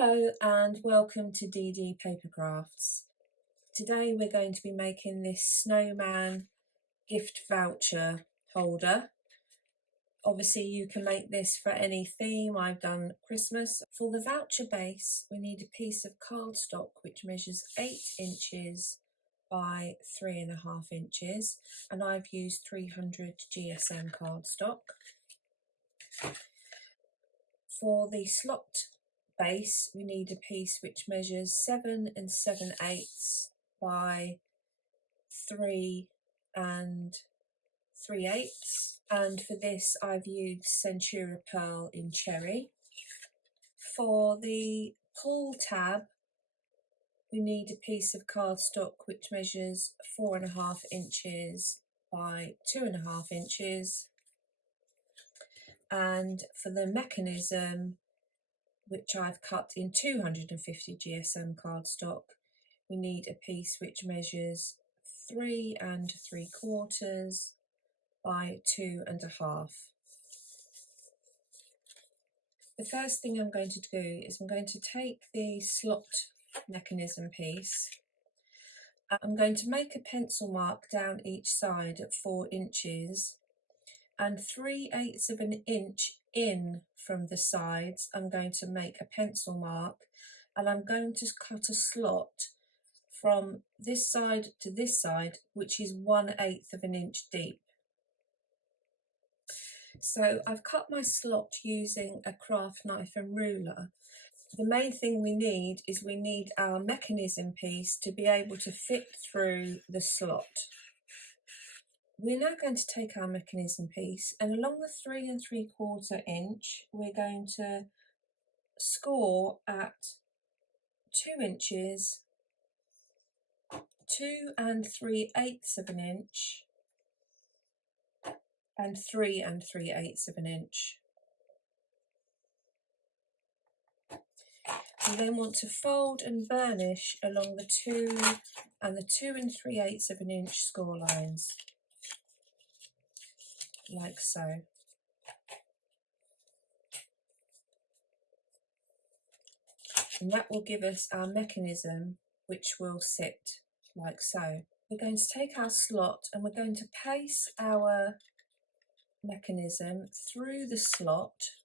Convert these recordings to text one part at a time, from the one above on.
Hello and welcome to DD Paper Crafts. Today we're going to be making this snowman gift voucher holder. Obviously you can make this for any theme. I've done Christmas. For the voucher base we need a piece of cardstock which measures 8 inches by 3.5 inches, and I've used 300 GSM cardstock. For the slot base we need a piece which measures 7 7/8 by 3 3/8, and for this I've used Centura Pearl in cherry. For the pull tab we need a piece of cardstock which measures 4.5 inches by 2.5 inches, and for the mechanism, which I've cut in 250 GSM cardstock, we need a piece which measures 3 3/4 by 2.5. The first thing I'm going to do is I'm going to take the slot mechanism piece. I'm going to make a pencil mark down each side at 4 inches, and 3/8 of an inch in from the sides I'm going to make a pencil mark, and I'm going to cut a slot from this side to this side which is 1/8 of an inch deep. So I've cut my slot using a craft knife and ruler. The main thing we need is we need our mechanism piece to be able to fit through the slot. We're now going to take our mechanism piece, and along the 3 3/4 inch we're going to score at 2 inches, 2 3/8 of an inch, and 3 3/8 of an inch. We then want to fold and burnish along the 2 and 2 3/8 of an inch score lines, like so. And that will give us our mechanism, which will sit like so. We're going to take our slot and we're going to place our mechanism through the slot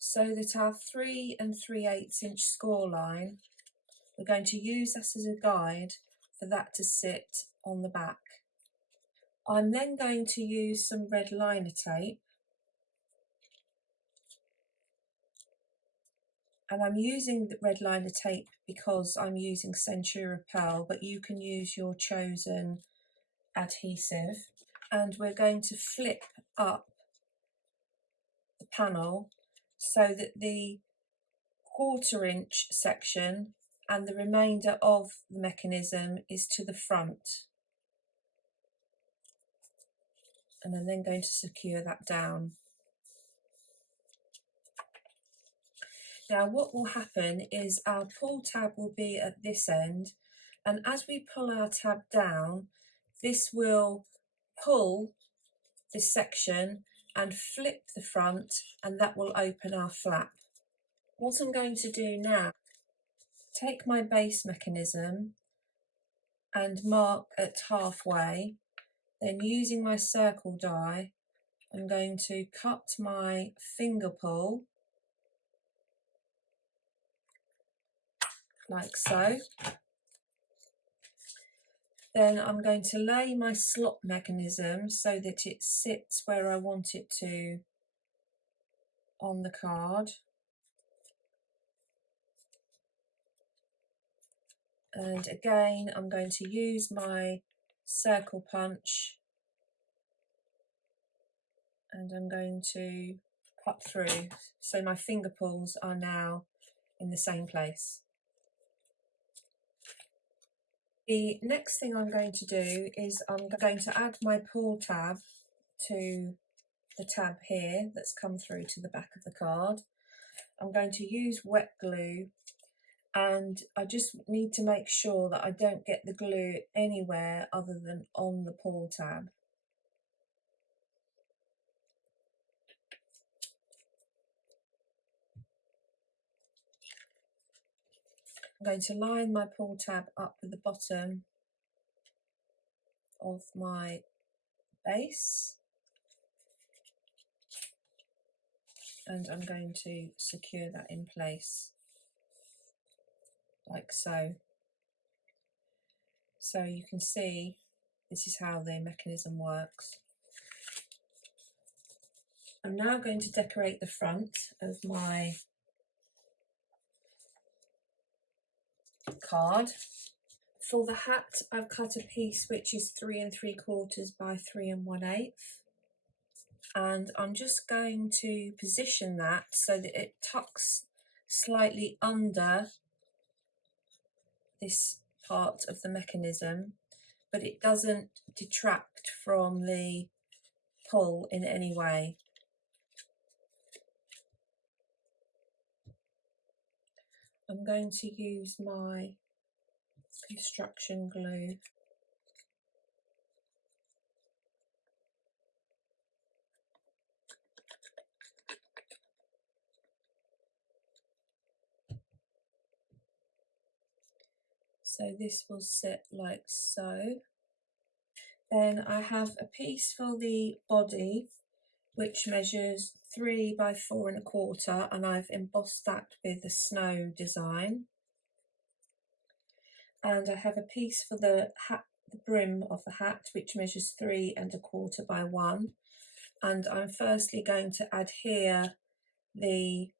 so that our 3 3/8 inch score line, we're going to use that as a guide for that to sit on the back. I'm then going to use some red liner tape, and I'm using the red liner tape because I'm using Centura Pearl, but you can use your chosen adhesive. And we're going to flip up the panel so that the 1/4 inch section and the remainder of the mechanism is to the front. And I'm then going to secure that down. Now what will happen is our pull tab will be at this end, and as we pull our tab down, this will pull this section and flip the front, and that will open our flap. What I'm going to do now, take my base mechanism and mark at halfway, then using my circle die I'm going to cut my finger pull like so. Then I'm going to lay my slot mechanism so that it sits where I want it to on the card. And again, I'm going to use my circle punch and I'm going to cut through. So my finger pulls are now in the same place. The next thing I'm going to do is I'm going to add my pull tab to the tab here that's come through to the back of the card. I'm going to use wet glue, and I just need to make sure that I don't get the glue anywhere other than on the pull tab. I'm going to line my pull tab up with the bottom of my base, and I'm going to secure that in place like so. So you can see this is how the mechanism works. I'm now going to decorate the front of my card. For the hat, I've cut a piece which is 3 3/4 by 3 1/8, and I'm just going to position that so that it tucks slightly under this part of the mechanism, but it doesn't detract from the pull in any way. I'm going to use my construction glue so this will sit like so. Then I have a piece for the body which measures 3 by 4 1/4, and I've embossed that with a snow design. And I have a piece for the hat, the brim of the hat, which measures 3 1/4 by 1, and I'm firstly going to adhere the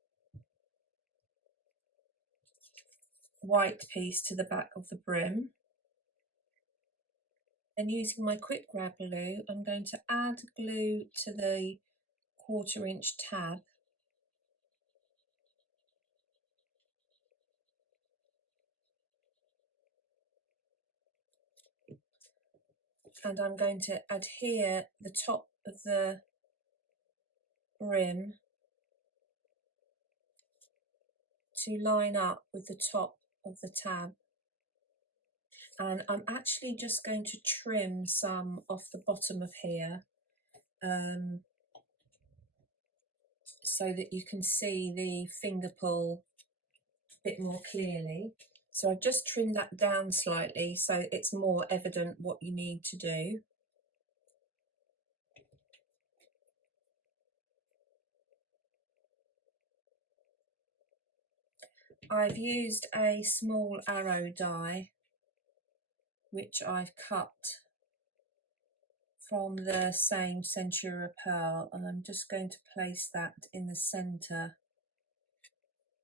white piece to the back of the brim. Then using my quick grab glue, I'm going to add glue to the 1/4 inch tab, and I'm going to adhere the top of the brim to line up with the top of the tab. And I'm actually just going to trim some off the bottom of here so that you can see the finger pull a bit more clearly. So I've just trimmed that down slightly so it's more evident what you need to do. I've used a small arrow die which I've cut from the same Centura pearl, and I'm just going to place that in the centre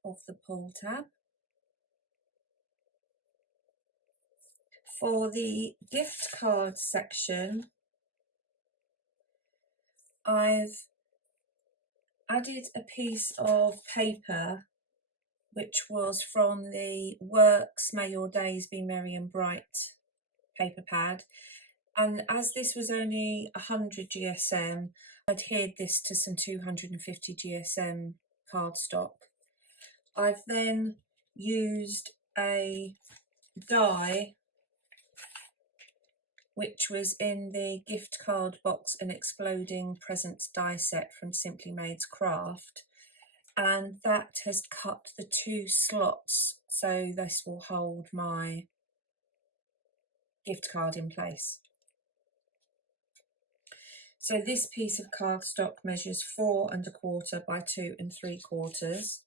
of the pull tab. For the gift card section, I've added a piece of paper which was from the Works May Your Days Be Merry and Bright paper pad, and as this was only 100 GSM, I adhered this to some 250 GSM cardstock. I've then used a die which was in the gift card box, an exploding presents die set from Simply Made's Craft, and that has cut the 2 slots so this will hold my gift card in place. So this piece of cardstock measures 4 1/4 by 2 3/4,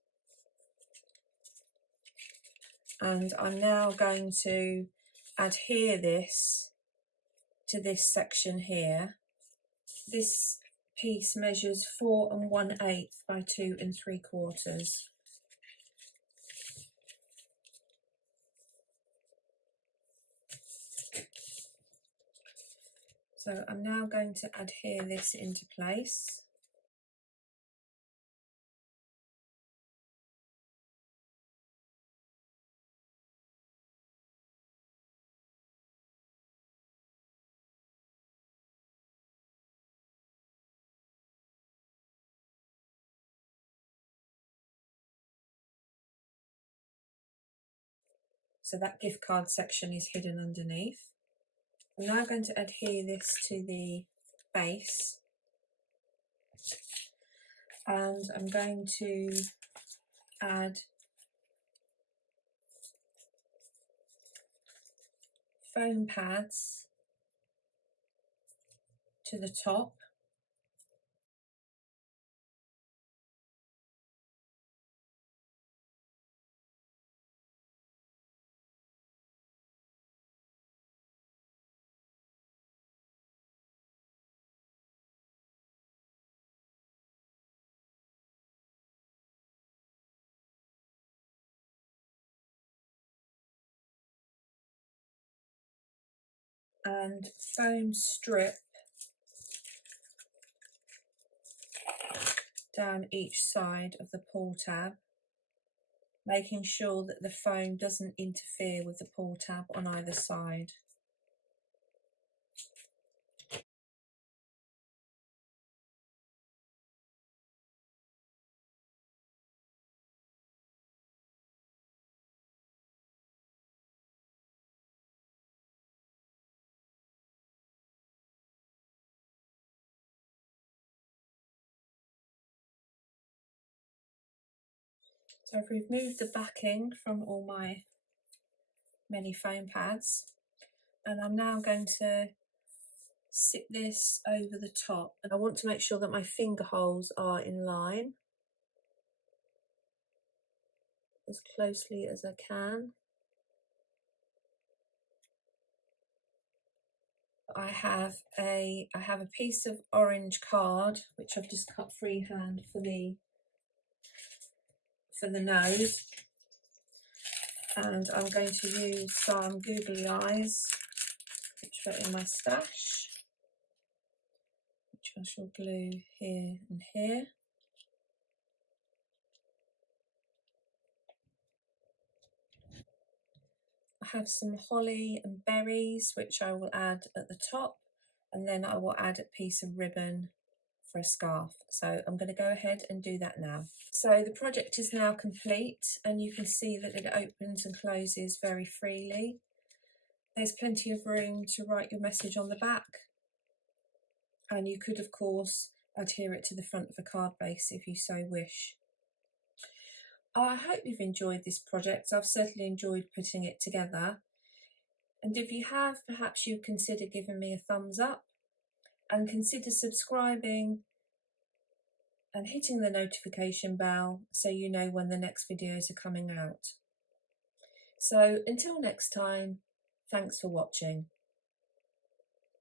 and I'm now going to adhere this to this section here. This piece measures 4 1/8 by 2 3/4. So I'm now going to adhere this into place. So that gift card section is hidden underneath. I'm now going to adhere this to the base, and I'm going to add foam pads to the top. And foam strip down each side of the pull tab, making sure that the foam doesn't interfere with the pull tab on either side. So I've removed the backing from all my many foam pads, and I'm now going to sit this over the top, and I want to make sure that my finger holes are in line as closely as I can. I have a piece of orange card which I've just cut freehand for the nose, and I'm going to use some googly eyes which are in my stash, which I shall glue here and here. I have some holly and berries which I will add at the top, and then I will add a piece of ribbon for a scarf. So I'm going to go ahead and do that now. So the project is now complete, and you can see that it opens and closes very freely. There's plenty of room to write your message on the back, and you could of course adhere it to the front of a card base if you so wish. I hope you've enjoyed this project. I've certainly enjoyed putting it together. And if you have, perhaps you consider giving me a thumbs up, and consider subscribing and hitting the notification bell so you know when the next videos are coming out. So until next time, thanks for watching.